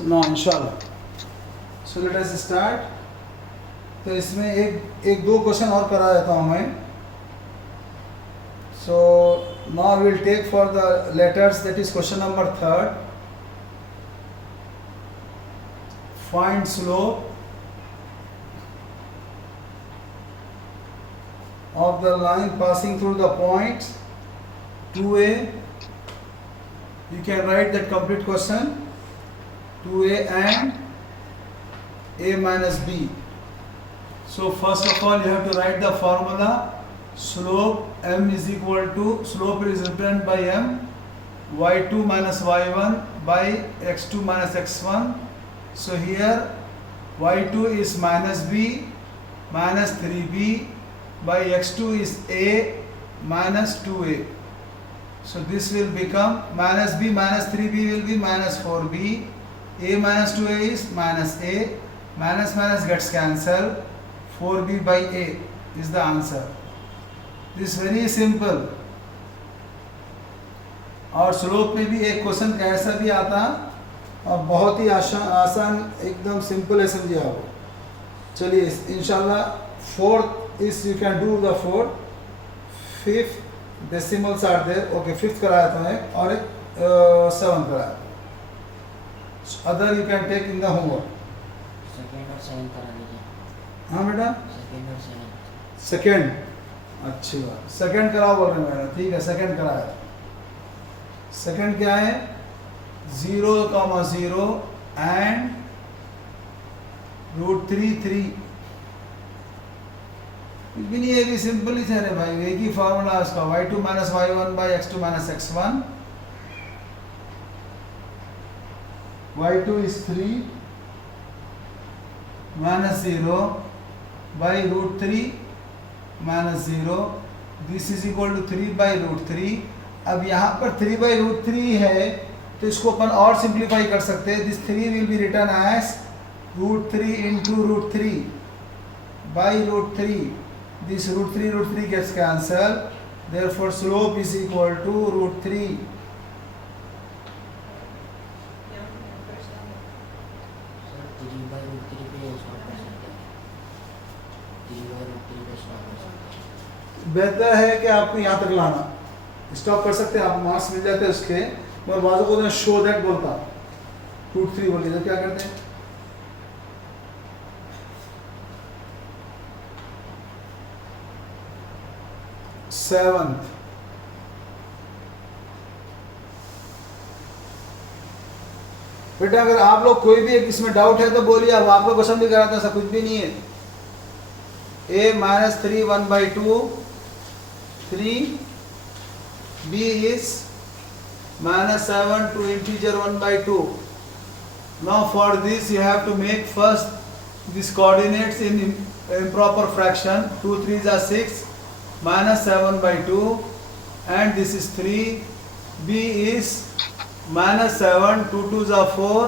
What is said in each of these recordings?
No इंशाल्लाह. So let us start. तो इसमें एक दो क्वेश्चन और करा देता हूँ मैं. So now we will take for the letters, that is question number 3. Find slope of the line passing through the points 2a. You can write that complete question. 2a and a minus b. So first of all you have to write the formula. Slope m is equal to, slope is represented by m, y2 minus y1 by x2 minus x1. So here y2 is minus b minus 3b by x2 is a minus 2a. So this will become minus b minus 3b will be minus 4b. A minus 2a is minus a. Minus minus gets cancelled. 4b by a is the answer. This is very simple. और slope में भी एक question ऐसा भी आता और बहुत ही आसान एकदम सिंपल है, समझिए आप. चलिए इंशाल्लाह. Fourth is you can do the fourth. Fifth decimals are there. Okay, fifth कराया था एक और एक seventh कराया. Other you can take in the homework. Second और सेकंड करा लीजिए. हाँ बेटा, सेकंड और सेकंड. सेकंड. अच्छी बात. सेकंड कराओ बोल रहे हैं मैडम. ठीक है, सेकंड कराया. सेकंड क्या है? 0,0 and √3 कुछ भी नहीं है, भी सिंपल ही है भाई. एक ही फार्मूला इसका, y2 minus y1 by x2 minus x1. y2 is 3 minus 0 by √3 minus 0. This is equal to 3 by √3. अब यहाँ पर 3 by √3 है तो इसको अपन और सिंप्लीफाई कर सकते हैं. This 3 will be written as √3 into √3 by √3. This √3 gets cancelled. Therefore slope is equal to √3. Sir 3/√3 पे सॉल्व कर सकते हैं. 3/√3 पे सॉल्व कर सकते हैं. बेहतर है कि आपको यहाँ तक लाना. स्टॉप कर सकते हैं आप, मार्क्स मिल जाते हैं उसके. और बाजू को शो दैट बोलता √3 बोलिए तो क्या करते हैं? सेवंथ. बेटा अगर आप लोग कोई भी एक इसमें डाउट है तो बोलिए. अब आप लोग क्वेश्चन भी कराते हैं, ऐसा कुछ भी नहीं है. a minus 3 1/2. 3 b is minus 7 to integer 1/2. Now for this you have to make first these coordinates in improper fraction. 2 3s are 6 minus 7/2 and this is 3. b is minus 7, 2 2s are 4,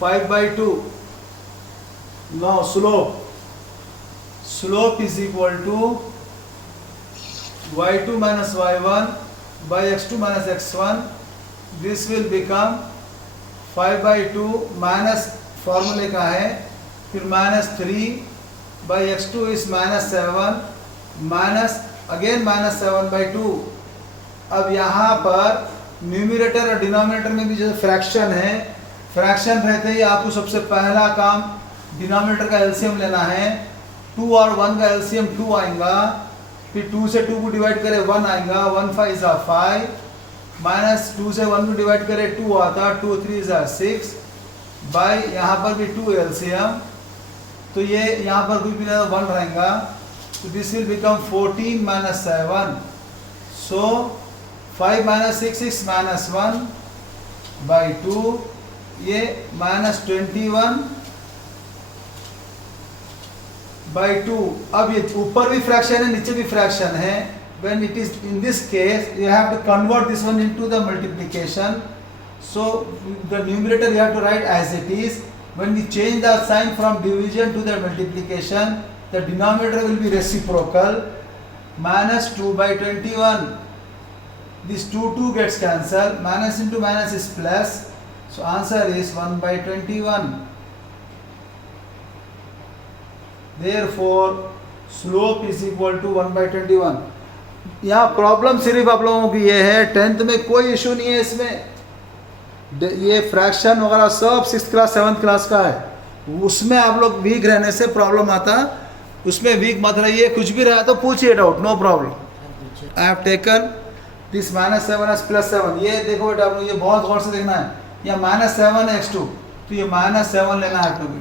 5/2. Now slope is equal to y2 minus y1 by x2 minus x1. This will become 5/2 minus फॉर्मूले का है, फिर minus 3 by x2 is minus 7 minus again minus 7/2. अब यहाँ पर numerator और denominator में भी जो फ्रैक्शन है, फ्रैक्शन रहते ही आपको सबसे पहला काम डिनोमिनेटर का एलसीएम लेना है. 2 और 1 का एलसीएम 2 आएगा. फिर 2 से 2 को डिवाइड करे 1 आएगा. 1 5 is 5 माइनस 2 से 1 को डिवाइड करे 2 आता. 2 3 is 6 बाई यहाँ पर भी 2 एलसीएम. तो ये यहाँ पर कुछ भी नहीं 1 रहेगा. तो this will become 14 minus 7. So 5 minus 6 is minus 1 by 2. ये minus 21 by 2. अब ये ऊपर भी फ्रैक्शन है, नीचे भी फ्रैक्शन है. When it is in this case, you have to convert this one into the multiplication. So the numerator you have to write as it is. When we change the sign from division to the multiplication, the denominator will be reciprocal. Minus 2 by 21. This 2 gets cancelled. Minus into minus is plus. So answer is 1/21. Therefore slope is equal to 1/21. यहाँ problem सिर्फ आप लोगों की ये है, 10th में कोई issue नहीं है इसमें, ये फ्रैक्शन वगैरह सब 6th क्लास 7th क्लास का है, उसमें आप लोग वीक रहने से प्रॉब्लम आता, उसमें वीक मत रहिए, कुछ भी रहा तो पूछिए doubt, no problem. I have taken this -7 as +7. ये देखो बेटा, आप लोग ये बहुत गौर से देखना है, यहाँ -7 है x2, तो ये -7 लेना है आपको भी.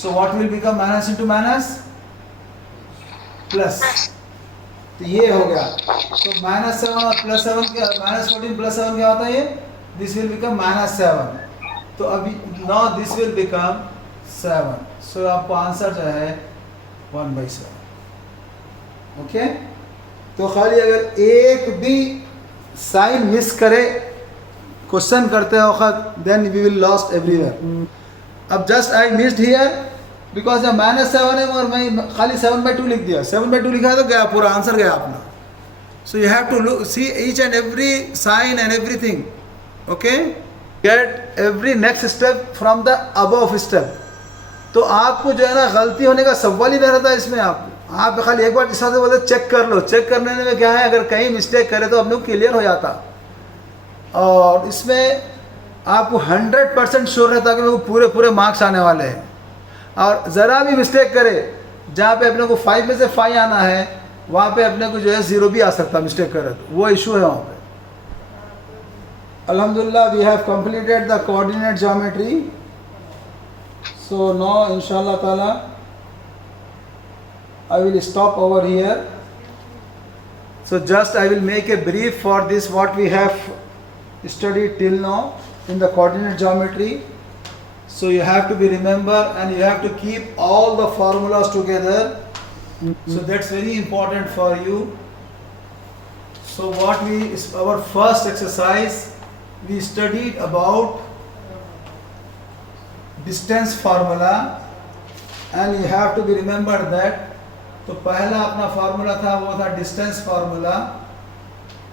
So what will become minus into minus plus, तो ये हो गया. तो -7 और +7 क्या, -14 +7 क्या होता है ये, दिस विल बिकम -7. तो अभी नाउ दिस विल बिकम 7. सो आपको आंसर जो है 1/7. ओके, तो खाली अगर एक भी साइन मिस करे क्वेश्चन करते वक्त, then we will lost everywhere. अब just I missed here because -7 है, मगर मैं खाली 7/2 लिख दिया, 7/2 लिखा तो गया पूरा आंसर गया अपना. So you have to look see each and every sign and everything. Okay, get every next step from the above step. तो आपको जो है ना गलती होने का सवाल ही नहीं रहता इसमें. आप खाली एक बार जिस हिसाब से बोलते चेक कर लो, चेक करने में क्या है, अगर कहीं मिस्टेक करे तो अपने को क्लियर हो जाता. और इसमें आपको 100% श्योर रहता कि वो पूरे मार्क्स आने वाले हैं. और ज़रा भी मिस्टेक करे, जहाँ पे अपने को 5 में से 5 आना है, वहाँ पे अपने को जो है 0 भी आ सकता मिस्टेक करे, तो वो इशू है वहाँ पे. अल्हम्दुलिल्लाह we have completed the coordinate geometry. So now इंशाल्लाह ताला I will stop over here. So just I will make a brief for this what we have studied till now in the coordinate geometry. So you have to be remember, and you have to keep all the formulas together. So that's very important for you. So what our first exercise, we studied about distance formula, and you have to be remember that. तो पहला अपना formula था वो था distance formula.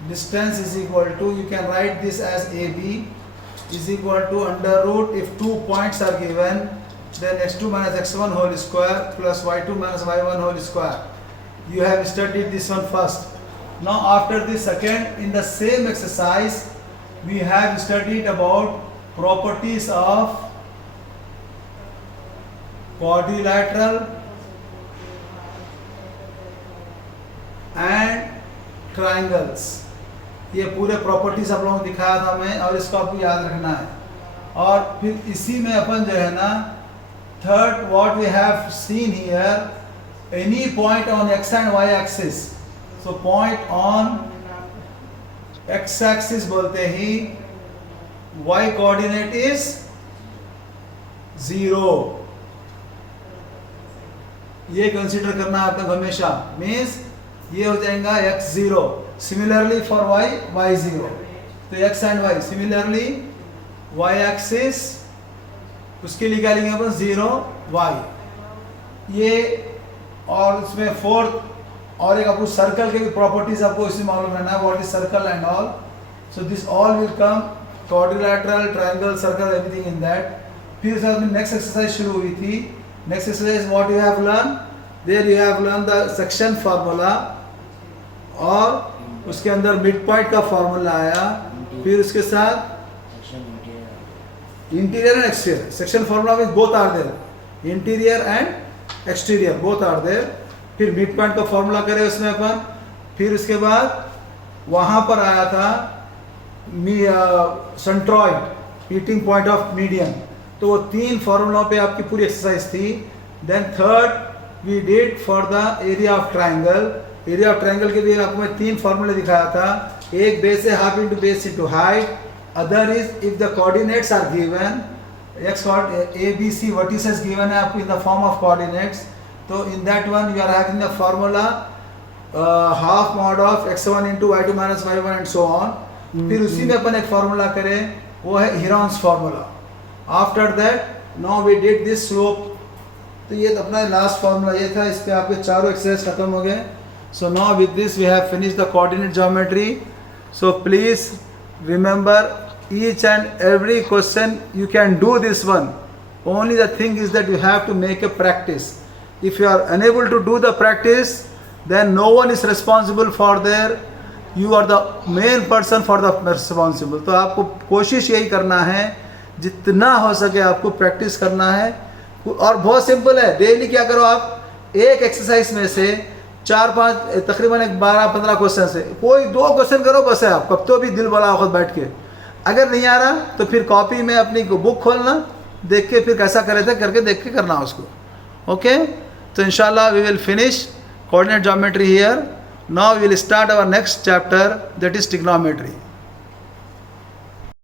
Distance is equal to, you can write this as AB is equal to √, if 2 points are given, then x2 minus x1 whole square plus y2 minus y1 whole square. You have studied this one first. Now after this second, in the same exercise we have studied about properties of quadrilateral and triangles. ये पूरे properties आप लोगों को दिखाया था मैं, और इसको आपको याद रखना है. और फिर इसी में अपन जो है ना, third what we have seen here, any point on X and Y axis. So point on X axis बोलते ही वाई कोऑर्डिनेट इज 0. ये कंसीडर करना है आपको हमेशा. मीन्स ये हो जाएगा x0. Similarly for y0. तो x and y similarly y axis, उसके लिए क्या लेंगे अपन 0 y. ये और इसमें फोर्थ और एक आपको सर्कल के भी प्रॉपर्टीज आपको इसी मालूम रहना है, what is circle and all. So this all will come, quadrilateral, triangle, circle, everything in that. फिर उसके बाद नेक्स्ट एक्सरसाइज शुरू हुई थी. Next exercise what you have learn, there you have learn the section formula, और उसके अंदर mid point का फार्मूला आया. फिर उसके साथ interior and exterior. Section formula में both are there, interior and exterior both are there. फिर मिड पॉइंट का फार्मूला करे उसमें अपन. फिर उसके बाद वहाँ पर आया था centroid, meeting point of median. तो वो 3 फार्मूलों पे आपकी पूरी एक्सरसाइज थी. Then third we did for the area of triangle. Area of triangle के लिए आपको मैं 3 फार्मूले दिखाया था. एक बेस है half into base into height. Other is if the coordinates are given, x ABC vertices given है आपको in the form of coordinates. तो in that one you are having the formula half mod of x1 into y2 minus y1 and so on. फिर उसी में अपन एक formula करें, वो है Heron's formula. After that now we did this slope. तो ये अपना लास्ट फार्मूला ये था. इस पे आपके चारों एक्सरसाइज खत्म हो गए. So now with this we have finished the coordinate geometry. So please remember, each and every question you can do this one. Only the thing is that you have to make a practice. If you are unable to do the practice, then no one is responsible for their, you are the main person for the responsible. तो आपको कोशिश यही करना है, जितना हो सके आपको प्रैक्टिस करना है. और बहुत सिंपल है. डेली क्या करो आप, एक एक्सरसाइज में से 4-5 तकरीबन 12-15 क्वेश्चन से कोई 2 क्वेश्चन करो बस है. आप कब तो भी दिल बड़ा खुद बैठ के. अगर नहीं आ रहा तो फिर कॉपी में अपनी बुक खोलना, देख के फिर कैसा करे थे करके देख के करना उसको. ओके, तो इंशाल्लाह we will finish coordinate geometry here. Now we will start our next chapter, that is trigonometry.